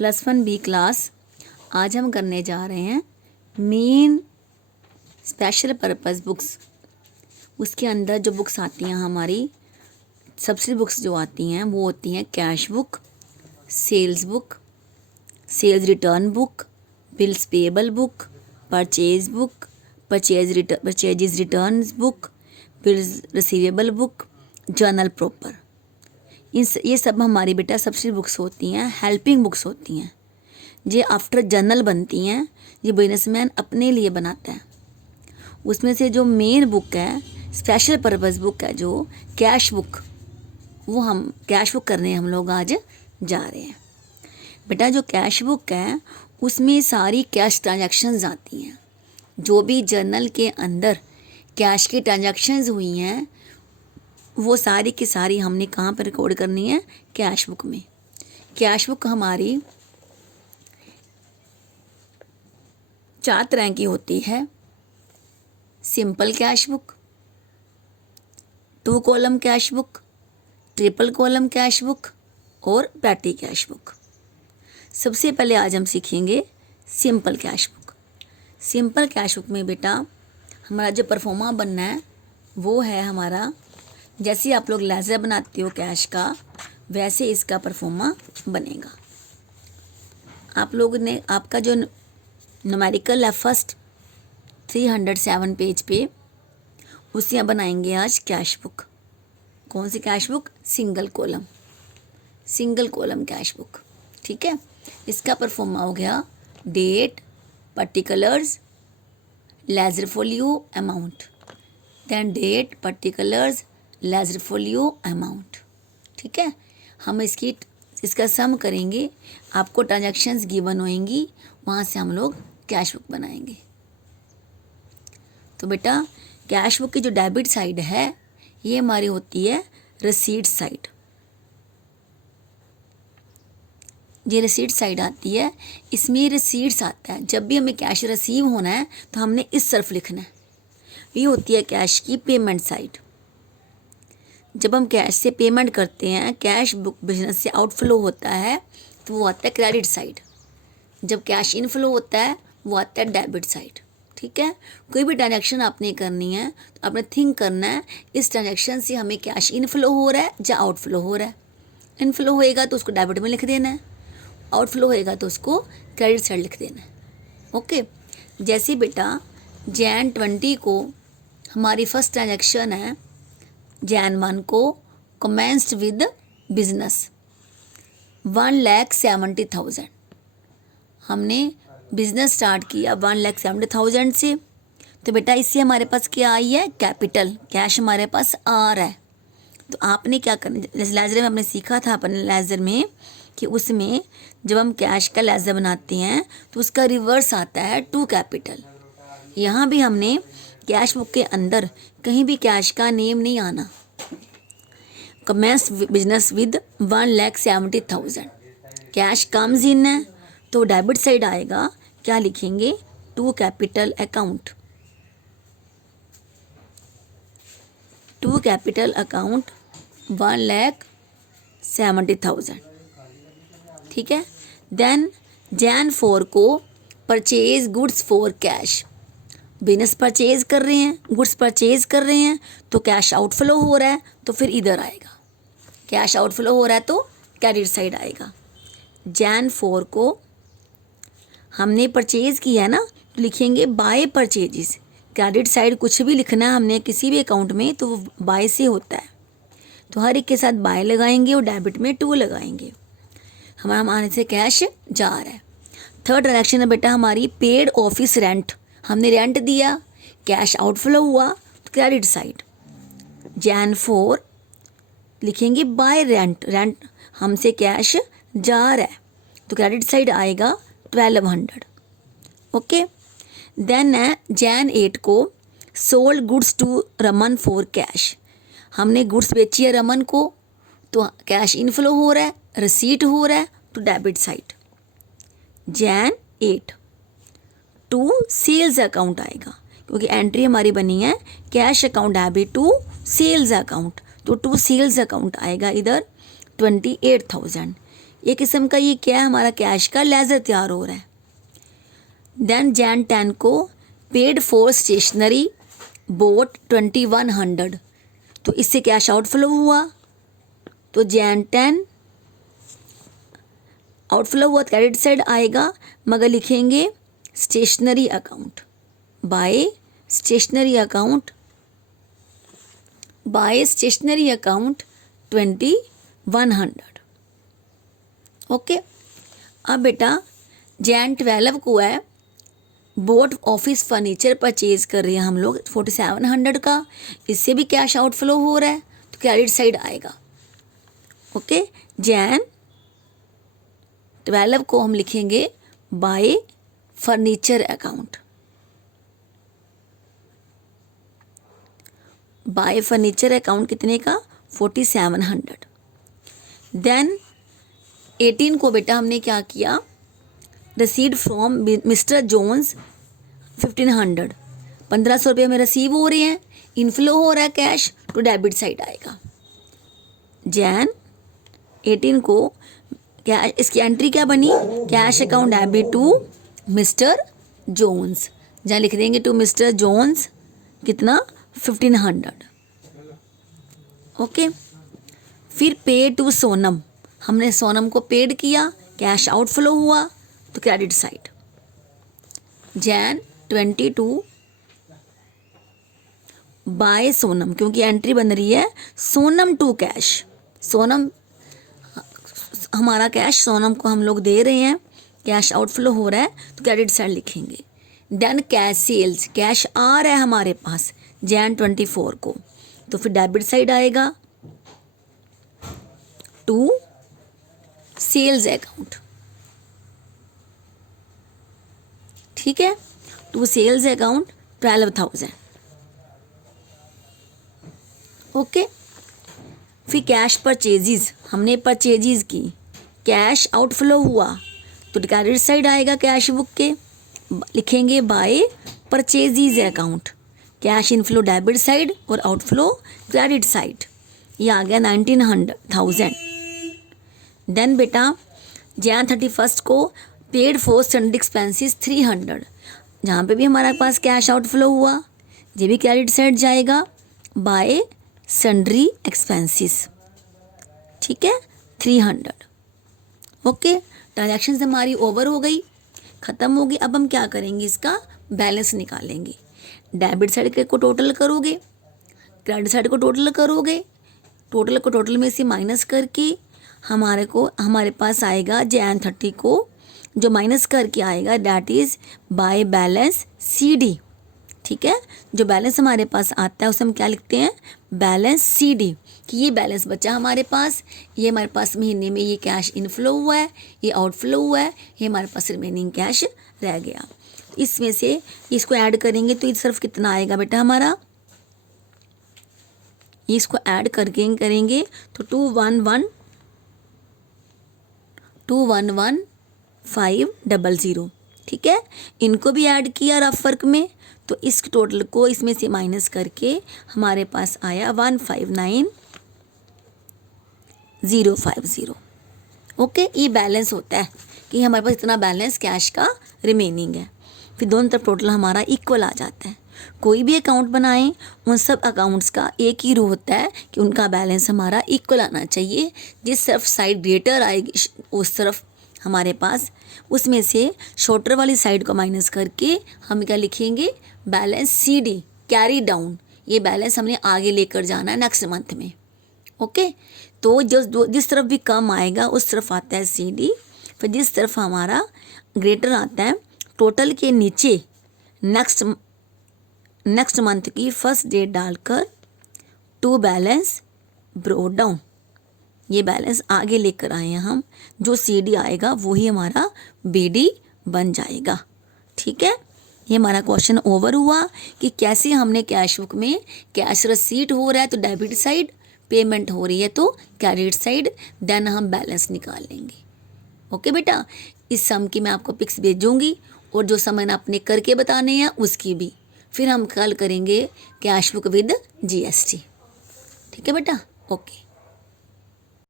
+1 B class. आज हम करने जा रहे हैं मेन स्पेशल पर्पस बुक्स। उसके अंदर जो बुक्स आती हैं हमारी सब्सिडी बुक्स जो आती हैं वो होती हैं cash book, sales book, sales return book, bills payable book, purchase book, purchases return book, bills receivable book, journal proper. ये सब हमारी बेटा सब्सिडी बुक्स होती हैं, हेल्पिंग बुक्स होती हैं। ये आफ्टर जर्नल बनती हैं, ये बिजनेसमैन अपने लिए बनाता है। उसमें से जो मेन बुक है, स्पेशल पर्पस बुक है जो कैश बुक, वो हम कैश बुक करने हम लोग आज जा रहे हैं। बेटा जो कैश बुक है उसमें सारी कैश ट्रांजैक्शंस आती हैं। जो भी जर्नल के अंदर कैश की ट्रांजैक्शंस हुई हैं वो सारी की सारी हमने कहाँ पर रिकॉर्ड करनी है? कैश बुक में। कैश बुक हमारी 4 तरह की होती है। Simple cash book, 2 column cash book, triple column cash book और पैटी कैश बुक। सबसे पहले आज हम सीखेंगे simple cash book. Simple cash book में बेटा हमारा जो परफॉर्मा बनना है वो है हमारा, जैसे आप लोग लेजर बनाते हो कैश का वैसे इसका परफॉर्मा बनेगा। आप लोग ने आपका जो न्यूमेरिकल है फर्स्ट 307 पेज पे, उससे बनाएंगे आज कैश बुक। कौन सी cash book? Single column cash book. ठीक है, इसका परफॉर्मा हो गया date, particulars, ledger folio, amount. Then date, particulars, ledger folio, amount. ठीक है, हम इसका सम करेंगे, आपको ट्रांजैक्शंस गिवन होंगी, वहाँ से हम लोग कैश बुक बनाएंगे। तो बेटा कैश बुक की जो डेबिट साइड है ये हमारी होती है रिसीट साइड। ये रिसीट साइड आती है, इसमें रिसीट्स आता है। जब भी हमें कैश रिसीव होना है तो हमने इस तरफ लिखना है। ये होती है कैश की पेमेंट साइड। जब हम कैश से पेमेंट करते हैं, कैश बुक बिजनेस से आउटफ्लो होता है तो वो आता है क्रेडिट साइड। जब कैश इनफ्लो होता है वो आता है डेबिट साइड। ठीक है, कोई भी ट्रांजैक्शन आपने करनी है तो आपने थिंक करना है इस ट्रांजैक्शन से हमें कैश इनफ्लो हो रहा है या आउटफ्लो हो रहा है। इनफ्लो होएगा तो उसको डेबिट में लिख देना है, आउटफ्लो होएगा तो उसको क्रेडिट साइड लिख देना है। ओके, जैसे बेटा Jan 20 को हमारी फर्स्ट ट्रांजैक्शन है, Jan 1 को कमेंस्ड विद बिजनेस 1,70,000। हमने बिजनेस स्टार्ट किया 1,70,000 से। तो बेटा इससे हमारे पास क्या आई है? कैपिटल, कैश हमारे पास आ रहा है। तो आपने क्या करना, जैसे लेजर में आपने सीखा था अपने लेजर में कि उसमें जब हम कैश का लेजर बनाते हैं तो उसका रिवर्स आता है टू कैपिटल। यहाँ भी हमने कैश बुक के अंदर कहीं भी कैश का नेम नहीं आना। Commence business with 1,70,000, cash comes in है तो डेबिट साइड आएगा, क्या लिखेंगे? To capital account, to capital account 1,70,000। ठीक है, देन Jan 4 को purchase goods for cash. Business purchase कर रहे हैं, गुड्स परचेज कर रहे हैं तो कैश आउटफ्लो हो रहा है तो फिर इधर आएगा। कैश आउटफ्लो हो रहा है तो क्रेडिट साइड आएगा। Jan 4 को हमने परचेज किया है ना तो लिखेंगे बाय परचेजेस। क्रेडिट साइड कुछ भी लिखना है हमने किसी भी अकाउंट में तो वो बाय से होता है, तो हर एक के साथ बाय लगाएंगे और डेबिट में 2 लगाएंगे। हमारे से कैश जा रहा है। थर्ड ट्रांजैक्शन है बेटा हमारी पेड ऑफिस रेंट। हमने रेंट दिया, कैश आउटफ्लो हुआ तो क्रेडिट साइड। Jan 4 लिखेंगे बाय रेंट, रेंट हमसे कैश जा रहा है तो क्रेडिट साइड आएगा 1,200। ओके, देन है Jan 8 को sold goods to Raman for cash. हमने गुड्स बेची है रमन को तो कैश इनफ्लो हो रहा है, रिसीट हो रहा है तो debit side. Jan 8 to sales account आएगा क्योंकि एंट्री हमारी बनी है cash account debit to sales account, तो टू सेल्स अकाउंट आएगा इधर 28,000। ये किस्म का ये क्या है, हमारा कैश का लेजर तैयार हो रहा है। देन Jan 10 को पेड फॉर स्टेशनरी बोट 2100, तो इससे कैश आउटफ्लो हुआ, तो Jan 10 आउटफ्लो हुआ, क्रेडिट साइड आएगा, मगर लिखेंगे stationery account, by stationery account, by stationery account 2100। Okay. अब बेटा Jan 12 को है बोट ऑफिस फर्नीचर परचेज कर रहे हैं हम लोग 4700 का, इससे भी कैश आउटफ्लो हो रहा है, तो क्रेडिट साइड आएगा। ओके। Jan 12 को हम लिखेंगे bye furniture account, bye furniture account कितने का 4700। देन 18 को बेटा हमने क्या किया, रिसीव्ड फ्रॉम मिस्टर जोन्स 1500, 1500 रुपये में रिसीव हो रहे हैं, इनफ्लो हो रहा है कैश, तो डेबिट साइड आएगा। Jan 18 को क्या इसकी एंट्री क्या बनी, cash account debit to mister Jones, जहाँ लिख देंगे टू मिस्टर जोन्स कितना 1500। ओके। फिर पे टू सोनम, हमने सोनम को पेड किया, कैश आउटफ्लो हुआ, तो credit side. Jan 22 by Sonam, क्योंकि एंट्री बन रही है सोनम टू कैश, सोनम हमारा कैश सोनम को हम लोग दे रहे हैं, कैश आउटफ्लो हो रहा है, तो क्रेडिट साइड लिखेंगे। देन कैश सेल्स, कैश आ रहा है हमारे पास Jan 24 को, तो फिर डेबिट साइड आएगा टू सेल्स अकाउंट, ठीक है, टू सेल्स अकाउंट 12,000। ओके। फिर कैश परचेजेस, हमने परचेजेस की, कैश आउटफ्लो हुआ, तो क्रेडिट साइड आएगा कैश बुक के, लिखेंगे by purchases account, cash inflow debit side और आउटफ्लो क्रेडिट साइड, ये आ गया 19,000। देन बेटा Jan 31 को पेड फॉर सन्ड्री एक्सपेंसेस 300, जहाँ पे भी हमारे पास कैश आउटफ्लो हुआ, ये भी क्रेडिट साइड जाएगा बाय सन्ड्री एक्सपेंसेस, ठीक है 300। ओके। ट्रांजैक्शन हमारी ओवर हो गई, ख़त्म हो गई। अब हम क्या करेंगे, इसका बैलेंस निकालेंगे। डेबिट साइड को टोटल करोगे, क्रेडिट साइड को टोटल करोगे, टोटल को टोटल में से माइनस करके हमारे पास आएगा Jan 30 को जो माइनस करके आएगा, that is by balance CD, ठीक है। जो बैलेंस हमारे पास आता है उसे हम क्या लिखते हैं, बैलेंस CD, कि ये बैलेंस बचा हमारे पास, ये हमारे पास महीने में ये कैश इनफ्लो हुआ है, ये आउटफ्लो हुआ है, ये हमारे पास रिमेनिंग कैश रह गया। इसमें से इसको ऐड करेंगे तो इस तरफ कितना आएगा बेटा हमारा, इसको ऐड करके करेंगे तो 211,500, ठीक है। इनको भी ऐड किया रफ वर्क में, तो इस टोटल को इसमें से माइनस करके हमारे पास आया 159,050। ओके। ये बैलेंस होता है कि हमारे पास इतना बैलेंस कैश का रिमेनिंग है। फिर दोनों तरफ टोटल हमारा इक्वल आ जाता है। कोई भी अकाउंट बनाएं, उन सब अकाउंट्स का एक ही रूल होता है कि उनका बैलेंस हमारा इक्वल आना चाहिए। जिस तरफ साइड ग्रेटर आएगी उस तरफ हमारे पास उसमें से शॉर्टर वाली साइड को माइनस करके हम क्या लिखेंगे, बैलेंस CD, कैरी डाउन। ये बैलेंस हमने आगे लेकर जाना है नेक्स्ट मंथ में। ओके। तो जिस तरफ भी कम आएगा उस तरफ आता है CD, फिर जिस तरफ हमारा ग्रेटर आता है टोटल के नीचे नेक्स्ट मंथ की फर्स्ट डेट डालकर टू बैलेंस ब्रोट डाउन, ये बैलेंस आगे लेकर आए हैं हम, जो CD आएगा वही हमारा BD बन जाएगा, ठीक है। ये हमारा क्वेश्चन ओवर हुआ कि कैसे हमने कैश बुक में कैश रिसीट हो रहा है तो डेबिट साइड, पेमेंट हो रही है तो क्रेडिट साइड, देन हम बैलेंस निकाल लेंगे। ओके बेटा, इस सम की मैं आपको पिक्स भेजूंगी और जो सम मैंने अपने करके बताने हैं उसकी भी। फिर हम कल करेंगे कैश बुक विद GST, ठीक है बेटा। ओके।